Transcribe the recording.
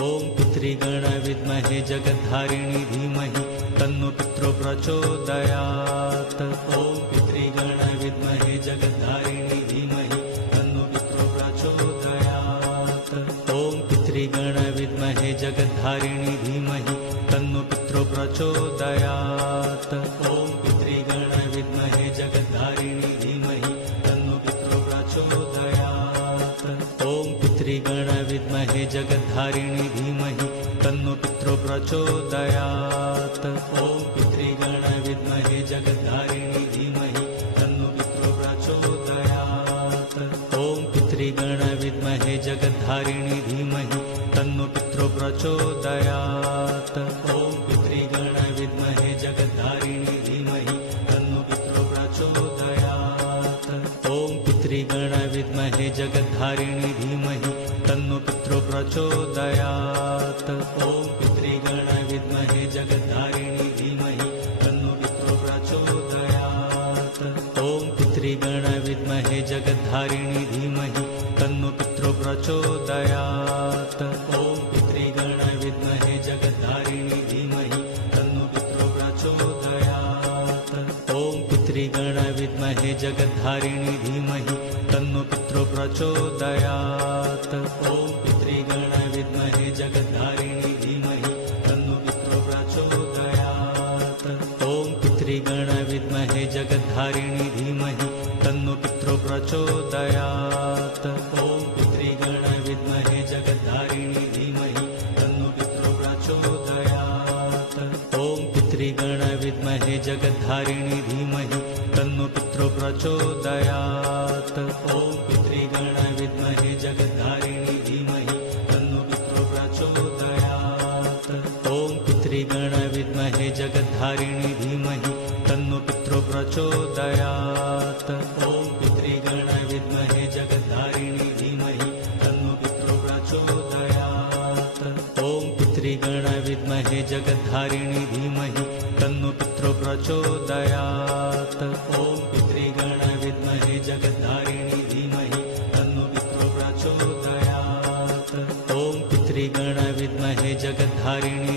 ॐ पितृगण विद्महे जगद्धारिणी धीमहि तन्नो पितरो प्रचोदयात्। ॐ पितृगण विद्महे जगद्धारिणी धीमहि तन्नो पितरो प्रचोदयात्। ॐ पितृगण विद्महे जगद्धारिणी धीमहि तन्नो पितरो प्रचोदयात्। ॐ पितृगण विद्महे जगद्धारिणी धीमहि तन्नो पितरो प्रचोदयात्। ॐ पितृगण विद्महे जगद्धारिणी धीमहि तन्नो पितरो प्रचोदयात्। ॐ पितृगण विद्महे जगद्धारिणी धीमहि तन्नो पितरो प्रचोदयात्। ॐ पितृगण विद्महे जगद्धारिणी धीमहि तन्नो पितरो प्रचोदयात्। ॐ पितृगण विद्महे जगद्धारिणी धीमहि तन्नो पितरो प्रचोदयात्। ॐ पितृगण विद्महे जगद्धारिणी धीमहि तन्नो पितरो प्रचोदयात्। ॐ पितृगण विद्महे जगद्धारिणी धीमहि तन्नो पितरो प्रचोदयात्। ॐ पितृगण विद्महे जगद्धारिणी धीमहि तन्नो पितरो प्रचोदयात्। ॐ पितृगण विद्महे जगद्धारिणी धीमहि तन्नो पितरो प्रचोदयात्। ॐ पितृगण विद्महे जगद्धारिणी धीमहि तन्नो पितरो प्रचोदयात्। ॐ पितृगण विद्महे जगद्धारिणी धीमहि तन्नो पितरो प्रचोदयात्। ॐ पितृगण विद्महे जगद्धारिणी धीमहि तन्नो पितरो प्रचोदयात्। ॐ पितृगण विद्महे जगद्धारिणी धीमहि तन्नो पितरो प्रचोदयात्। ॐ पितृगण विद्महे जगद्धारिणी धीमहि तन्नो पितरो प्रचोदयात्। ॐ पितृगण विद्महे जगद्धारिणी धीमहि तन्नो पितरो प्रचोदयात्। ॐ पितृगण विद्महे जगद्धारिणी धीमहि तन्नो पितरो प्रचोदयात्। ॐ पितृगण विद्महे जगद्धारिणी धीमहि तन्नो पितरो प्रचोदयात्। ॐ पितृगण विद्महे जगद्धारिणी धीमहि तन्नो पितरो प्रचोदयात्। ॐ पितृगण विद्महे जगद्धारिणी धीमहि तन्नो पितरो प्रचोदयात्। ॐ पितृगण विद्महे जगद्धारिणी